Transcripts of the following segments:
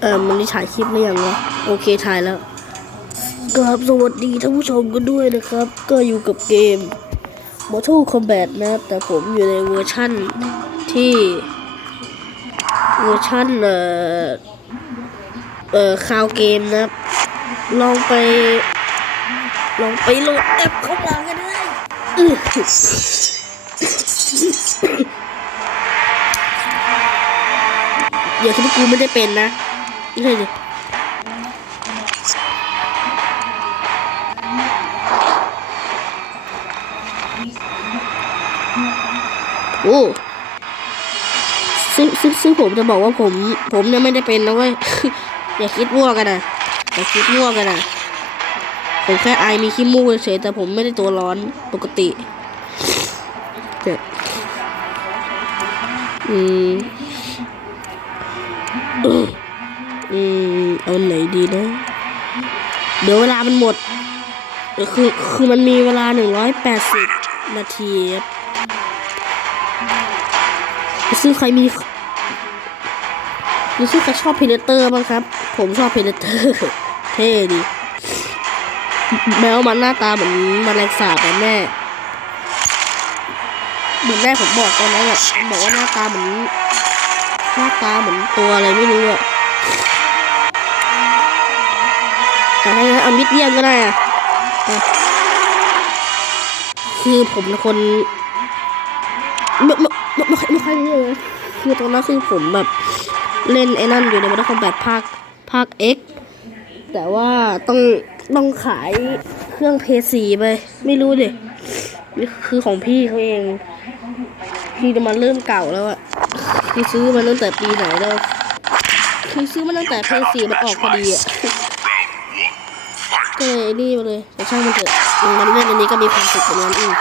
เออมันได้ถ่ายคลิปหรือยังวะโอเคถ่ายแล้วกราบสวัสดีท่านผู้ชมกันด้วยนะครับ ก็อยู่กับเกม Mortal Kombat นะแต่ผมอยู่ในเวอร์ชั่นที่เวอร์ชั่นเอ่อเอ่อคาวเกมนะลองไป ลองไปโหลดแอปเข้ามากันได้ อื้ออย่าคิดว่กูไม่ได้เป็นนะนี่เลยดิโอ้ซึ่งซึ่งซึ่งผมจะบอกว่าผม ผมเนี่ยไม่ได้เป็นนะเว้ย อย่าคิดมั่วกันนะอย่าคิดมั่วกันนะผมแค่ไอมีขี้มูกเฉยแต่ผมไม่ได้ตัวร้อนปกติเนี่ยอืม อืมเอาไหนดีนะ เดี๋ยวเวลามันหมด คือคือมันมีเวลาหนึ่งร้อยแปดสิบนาทีครับซึ่งใครมีรู้สึกใครชอบเพเดเตอร์บ้างครับ ผมชอบเพเดเตอร์เท่ดีแมวมันหน้าตาเหมือนแมลงสาบอะแม่เหมือนแม่ผมบอกตอนนั้นอะบอกว่าหน้าตาเหมือนหน้าตาเหมือนตัวอะไรไม่รู้อะ เอามิดเยี่ยมก็ได้อะคือผมเป็นคนไม่ไม่ไม่ไม่ค่อยรู้เลยคือตอนนั้นคือผมแบบเล่นไอ้นั่นอยู่ในมันคอมแบทภาคภาค X แต่ว่าต้องต้องขายเครื่องเพสีไป ไม่รู้ดินี่คือของพี่เขาเอง พี่จะมาเริ่มเก่าแล้วอะคือซื้อมาตั้งแต่ปีไหนแล้ว คือซื้อมาตั้งแต่เพสีมันออกพอดีอะ ก็เลยไอ้นี่มาเลยแต่ช่างมันเถอะมันเล่นอันนี้ก็มีความสุขเหมือนกันอืม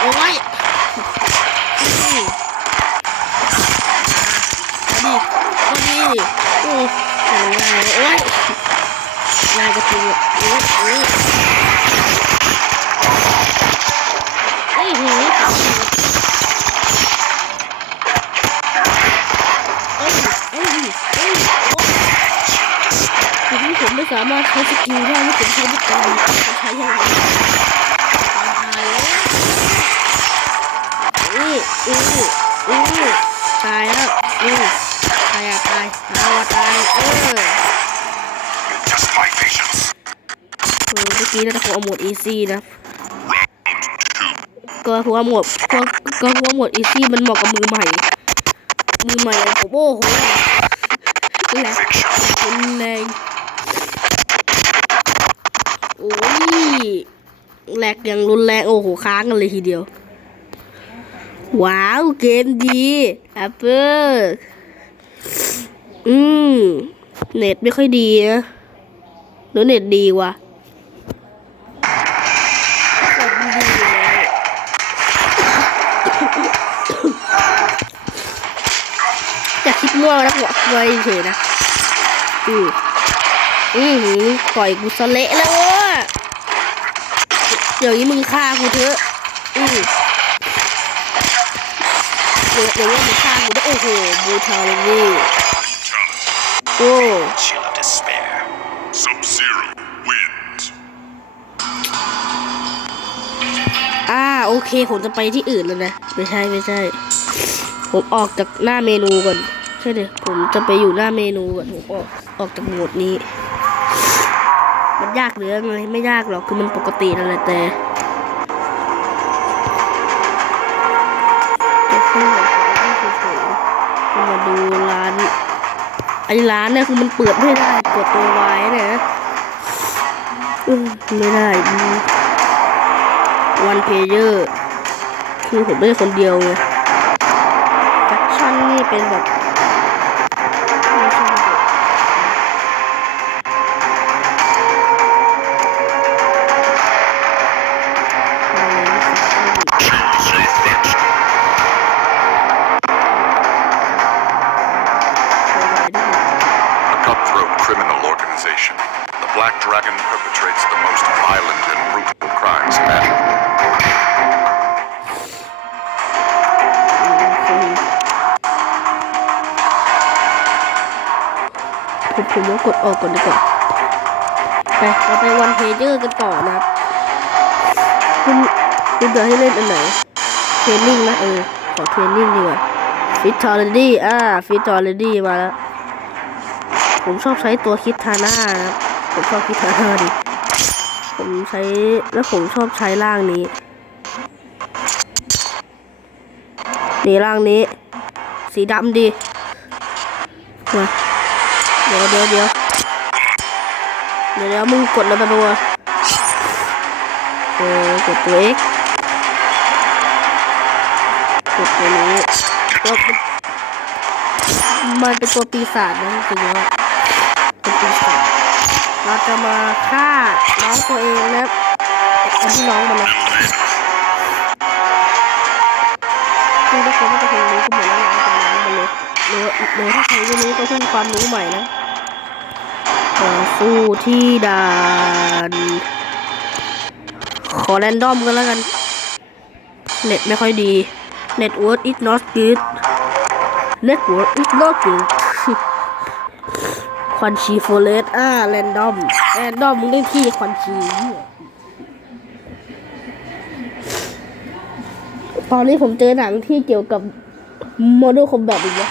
โอ้ยอืมเอาดิเอาดิโอ้ยโอ้ยโอ้ยลายกระตือโอ้ย สามารถใช้สกิลได้ไม่ผมใช้ด้วยกันผมใช้ยังไงตายแล้วอู้อู้อู้ตายแล้วอู้ตายอะตายเอาอะตายเออเมื่อกี้นะผมเอหมด easy นะก็เพราะว่าโหมดก็ก็เพราะว่าโหมด easy มันเหมาะกับมือใหม่ มือใหม่ของผมโอ้โหแรงรุนแรงโอ้ยแห ลกอย่างรุนแรงโอ้โหค้างกันเลยทีเดียว ว้าวเกมดีแอปเปิลอืม เน็ตไม่ค่อยดีนะหรือเน็ตดีวะจะคิดมั่วนะหัวไวเฉยนะ อืออือหือปล่อยกูสะเละแล้ว ดี๋ยวนี้มึงฆ่ากูเถอะอือเดี๋ยวเดี๋ยวมึงฆ่ากูได้โอ้โหบูทาเลยนี่โอ้อ่าโอเคผมจะไปที่อื่นแล้วนะ ไม่ใช่ไม่ใช่ ผมออกจากหน้าเมนูก่อนใช่เดียวผมจะไปอยู่หน้าเมนูก่อนผมออกออกจากโหมดนี้ ยากหรืออะไรไม่ยากหรอกคือมันปกตินั่นแหละแต่มาดูร้านไอ้ร้านเนี่ยคือมันเปิดไม่ได้กดตัวไว้เนี่ยไม่ได้วันเพเยอร์คือผมไม่ได้คนเดียวไงแฟคชั่นนี่เป็นแบบ ผมว่ากดออกก่อนดีกว่าไปเราไปวันเพเจอร์กันต่อนะครับคุณคุณจะให้เล่นอันไหนเทรนนิ่งนะเออขอเทรนนิ่งดีกว่าฟิตทอร์เรดี้อ่าฟิตทอร์เรดี้มาแล้ว ผมชอบใช้ตัวคิดทาน่านะครับผมชอบคิดทาน่าดิผมใช้แล้วผมชอบใช้ร่างนี้นี่ร่างนี้ สีดำดีมา เดี๋ยวเดี๋ยวเดี๋ยวเดี๋ยวเดี๋ยวมึงกดแล้วไปบัวเออกดตัว X กกดตัวนี้ตัวมันเป็นตัวปีศาจนะจริงๆแล้วเป็นปีศาจเราจะมาฆ่าน้องตัวเองนะครับอันที่น้องมันนะ หรือหรือถ้าใครไม่รู้ก็เพิ่งความรู้ใหม่นะต่อสู้ที่ด่าน ขอแรนดอมกันแล้วกัน เน็ตไม่ค่อยดี Network is not good Network is not good ควันชีโฟเลสอ่าแรนดอมแรนดอมมึงได้ที่ควันชีตอนนี้ผมเจอหนังที่เกี่ยวกับ Model Combat อีกแล้ว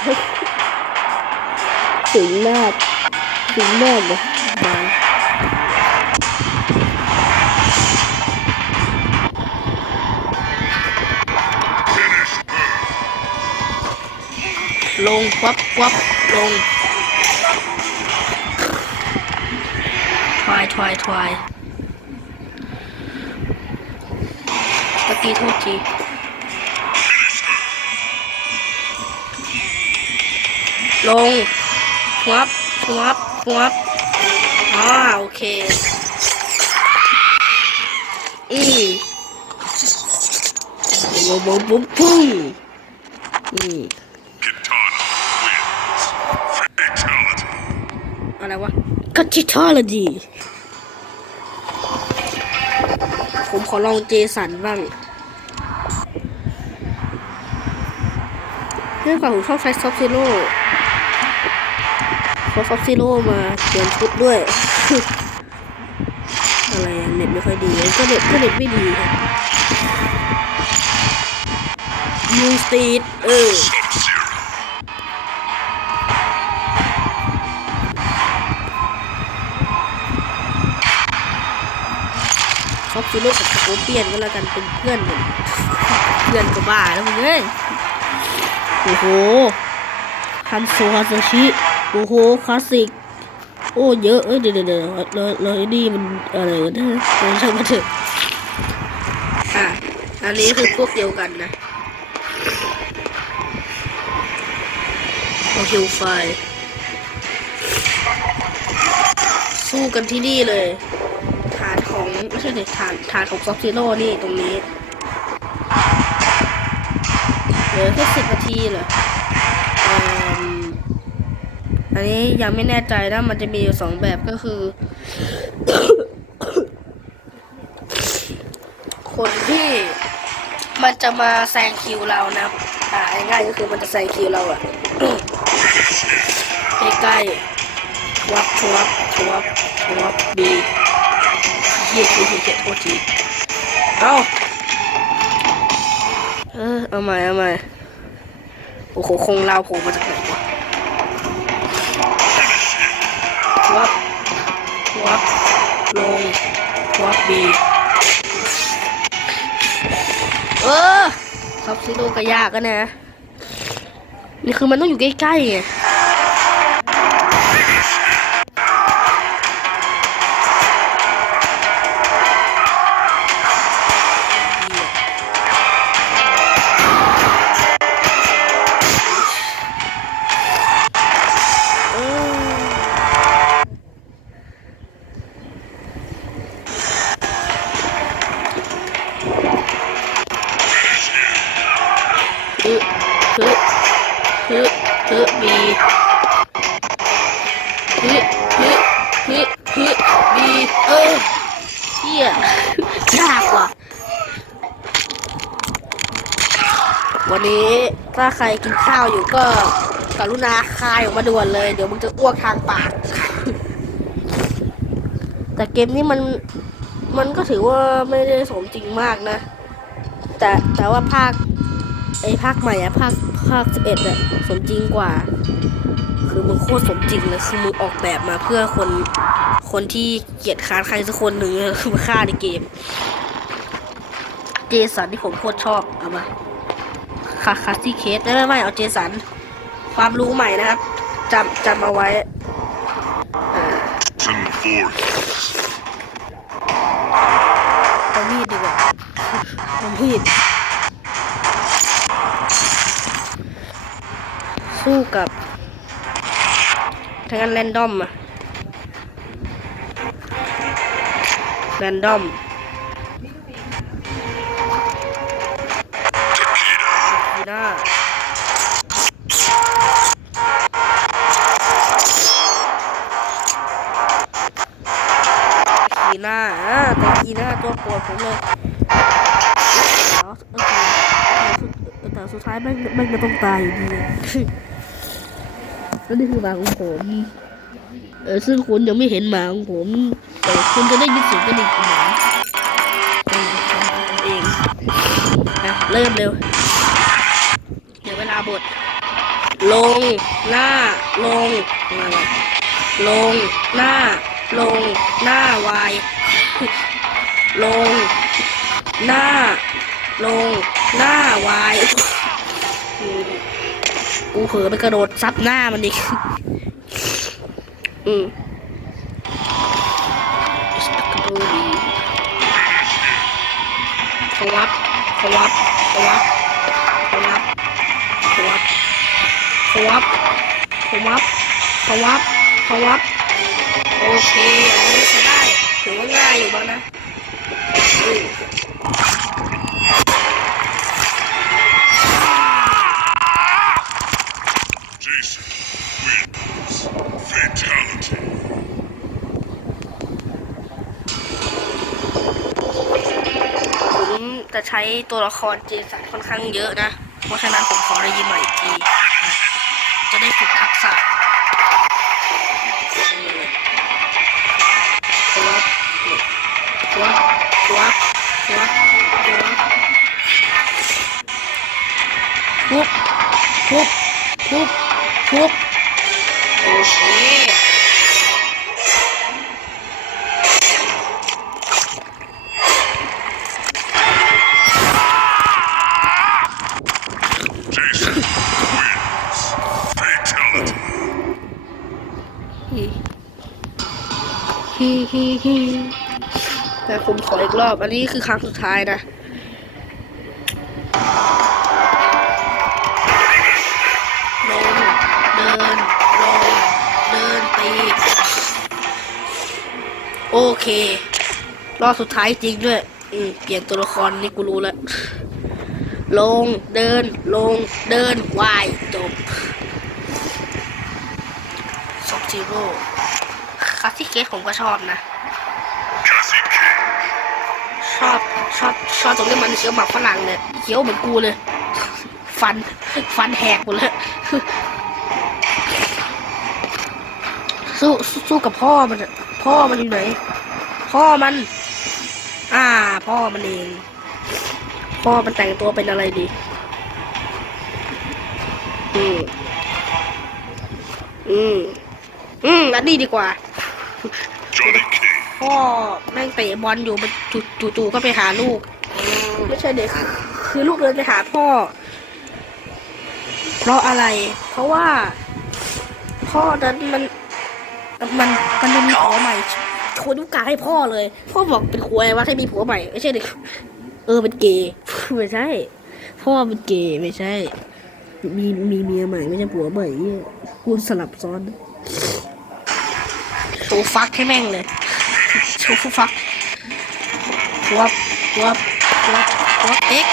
ถึงมากถึงมากเลยบางลงวับวับลงทวายทวายทวายตะกี้โทษทีลง วับวับวับอ่าโอเค อืมบุ้มบุ้มบุ้มปุ้งอืม Fatality. อะไรวะกัจิทอลดีผมขอลองเจสันบ้างเรื่องก่อนผมชอบใช้ซอฟซิโร่ เพราะซอฟซิโร่มาเปลี่ยนชุดด้วย อะไรอะเน็ตไม่ค่อยดีก็เน็ตก็เน็ตไม่ดีครับมูสตีดเออ Sub-Zero. ซอฟซิโร่กับสโคเปียนก็แล้วกันเป็นเพื่อนกันเพื่อนก็บ้าแล้วมึงเอ้ยโอ้โหคันโซฮาซชิ โอ้โหคลาสสิกโอ้เยอะเอ้ยเดี๋ยวเดี๋ยวเดี๋ยวเลยเลยนี่มันอะไรวะเนี่ยเออช่างมาเถอะอะอันนี้คือพวกเดียวกันนะโอคิวไฟ สู้กันที่นี่เลย ฐานของไม่ใช่เด็ฐานฐานของซอฟซิโร่นี่ตรงนี้เหลือแค่สิบนาทีเหรอ อันนี้ยังไม่แน่ใจนะ มันจะมีอยู่สองแบบก็คือ คนที่มันจะมาแซงคิวเรานะอ่าง่ายก็คือมันจะแซงคิวเราอะใกล้ๆวับวับวับวับบีเฮียเฮียเฮียเฮียโทษทีเอาเออเอาใหม่เอาใหม่โอ้โหคงเราโผล่มาจากไหน วักลงวักบีเออซับซิโดก็ยากกันนะ นี่คือมันต้องอยู่ใกล้ๆ ฮึฮึฮึฮึบีเออเฮียยากว่ะ วันนี้ถ้าใครกินข้าวอยู่ก็กรุณาคายออกมาด่วนเลย เดี๋ยวมึงจะอ้วกทางปาก แต่เกมนี้มันมันก็ถือว่าไม่ได้สมจริงมากนะ แต่แต่ว่าภาคไอภาคใหม่อะภาคภาคสิบเอ็ดอะสมจริงกว่า คือมึงโคตรสมจริงเลยคือมึงออกแบบมาเพื่อคนคนที่เกียดค้านใครสักคนหนึ่งคือมาฆ่าในเกม เจสันที่ผมโคตรชอบเอามาคาคาซี่เคสไม่ไม่ไม่เอาเจสัน ความรู้ใหม่นะครับจำจำเอาไว้เอามีดดีกว่าเอามีดสู้กับ ทางนั้นแรนดอมอะแรนดอมกีน่ากีน่าอ่าแต่กีน่าตัวปรดผมเลยแล้วโอเคแต่สุดท้ายม่ไม่ไม่ต้องตายอยู่ดี แล้วนี่คือหมาของผมเออซึ่งคุณยังไม่เห็นหมาของผมแต่คุณจะได้ยินเสียงกระดิ่งของหมาเองนะเริ่มเร็วเดี๋ยวเวลาบท ลงหน้าลง ลงหน้า ลงหน้าวายลง ลอไปกระโดดซับหน้ามันอีกอืม Despicable ขวับขวับขวับขวับขวับขวับขวับขวับขวับโอเคอันนี้ใช้ได้ถือว่าง่ายอยู่บ้างนะ ช้ตัวละครเจสันค่อนข้างเยอะนะ เพราะฉะนั้นผมขอได้ยินใหม่อีกที จะได้ฝึกทักษะตัวตัวตัวตัวทุบปุ๊บ ฮีฮีแต่ผมขออีกรอบ อันนี้คือครั้งสุดท้ายนะ ลง เดิน ลง เดินตี โอเค รอบสุดท้ายจริงด้วย อืม เปลี่ยนตัวละครนี่กูรู้แล้ว ลง เดิน ลง เดินวายจบซอฟซีโร่าสสิกเกสผมก็ชอบนะ Cassie King. ชอบชอบชอบตรงที่มันเคี้ยวหมากฝรั่งเนี่ยเคี้ยวเหมือนกูเลย ฟันฟันแหกหมดเลยสู้สู้สู้กับพ่อมันอะพ่อมันอยู่ไหนพ่อมัน อ่า พ่อมันเอง พ่อมันแต่งตัวเป็นอะไรดีอืมอืมอืมอันนี้ดีกว่า Johnny King. พ่อแม่งเตะบอลอยู่มันจู่จู่ๆก็ไปหาลูก ไม่ใช่เด็ก คือลูกเดินไปหาพ่อ เพราะอะไร เพราะว่า พ่อนั้นมัน มันมันมีผัวใหม่โชว์นิ้วกลางให้พ่อเลย พ่อบอกเป็นควยว่าถ้ามีผัวใหม่ไม่ใช่เด็ก เออเป็นเกย์ไม่ใช่ พ่อเป็นเกย์ไม่ใช่ มีมีเมียใหม่ไม่ใช่ผัวใหม่เนี่ยคุณสลับซ้อน โชว์ฟักให้แม่งเลยโชว์ฟักวับวับวับวับเอ็ก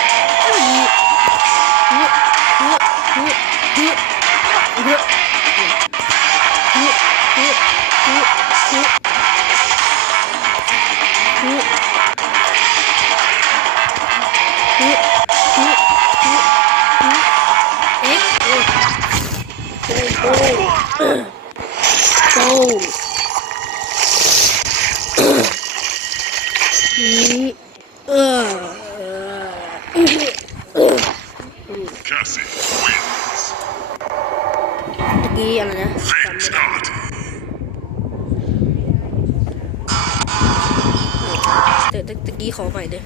ตะตะกี้ขอใหม่เด้อ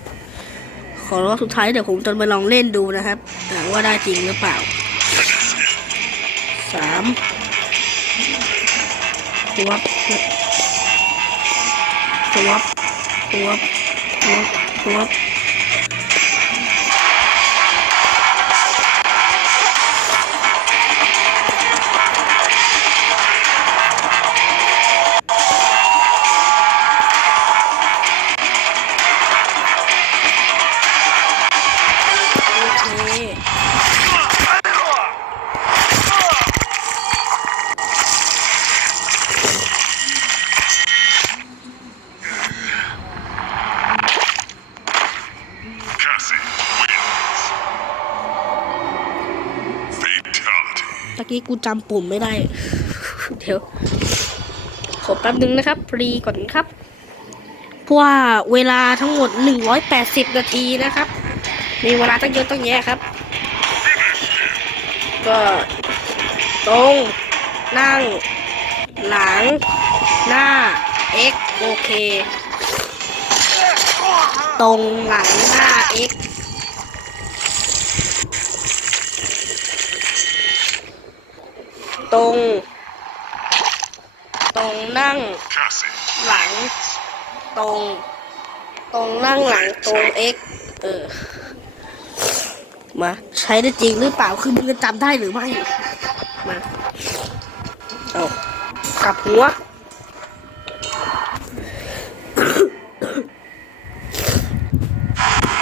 ขอรอบสุดท้ายเดี๋ยวผมจะไปลองเล่นดูนะครับแต่ว่าได้จริงหรือเปล่าสามตัวตัวตัวตัวตัว ตะกี้กูจำปุ่มไม่ได้ เดี๋ยว ขอแป๊บนึงนะครับฟรีก่อนครับเพราะว่าเวลาทั้งหมด 180 นาทีนะครับ มีเวลาตั้งเยอะตั้งแยะครับ ก็ตรง นั่ง หลัง หน้า x โอเค ตรงหลังหน้า x ตรง ตรงนั่งหลังตรง ตรงนั่งหลังตรง x เออ มาใช้ได้จริงหรือเปล่าคือมึงจะจำได้หรือไม่ มาเอากลับหัว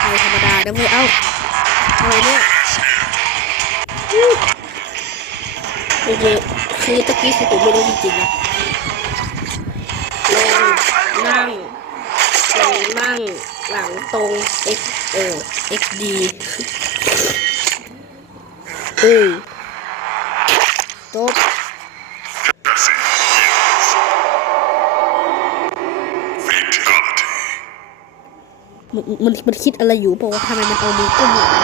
เอาธรรมดานะเว้ยเอ้าอะไรเนี่ย จริงๆคือตะกี้คือผมไม่รู้จริงๆนะลงนั่งลงนั่งหลังตรง x เออ xd เออจบ Cassie wins. Fatality. มันมันมันคิดอะไรอยู่เปล่าวะทำไมมันเอามือก้มหลังไป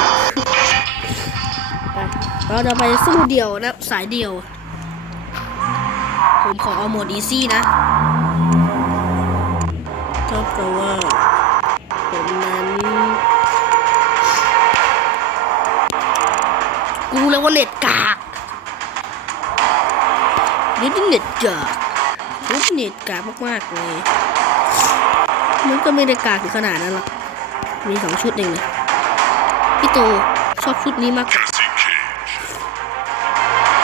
เราจะไปสู้เดี่ยวนะสายเดี่ยว ผมขอเอาโหมดอีซี่นะก็เพราะว่าผมนั้นกูแล้วว่าเน็ตกากเน็ตเน็ตกากเน็ตเน็ตกากมากๆเลยมันก็ไม่ได้กากถึงขนาดนั้นหรอกมีสองชุดเองเลยพี่โตชอบชุดนี้มากกว่า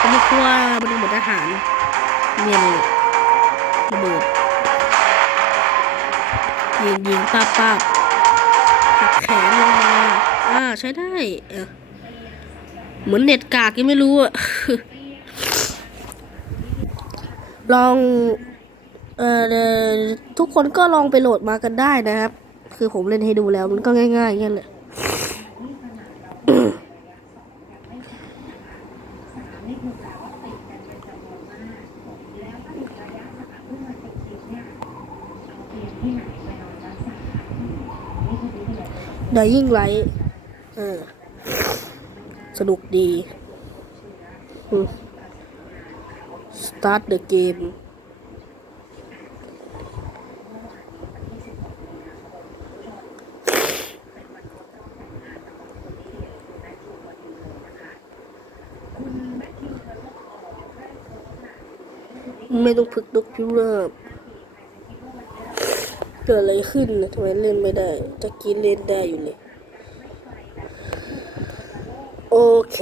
Cassie Cage. เขาไม่ว่ามันเหมือนทหารเมียเลยระเบิดยิงยิงป้าป้าหักแขนลงมาอ่าใช้ได้เออเหมือนเน็ตกากยังไม่รู้อะลองเอ่อเอ่อทุกคนก็ลองไปโหลดมากันได้นะครับ คือผมเล่นให้ดูแล้วมันก็ง่ายๆอย่างนั้นแหละ ดยิ่งไล่เออสนุกดีอืม start the game ไม่ต้องพึกตุกพิวเริ่ม เกิดอะไรขึ้นนะทำไมเล่นไม่ได้ตะกี้เล่นได้อยู่เลยโอเค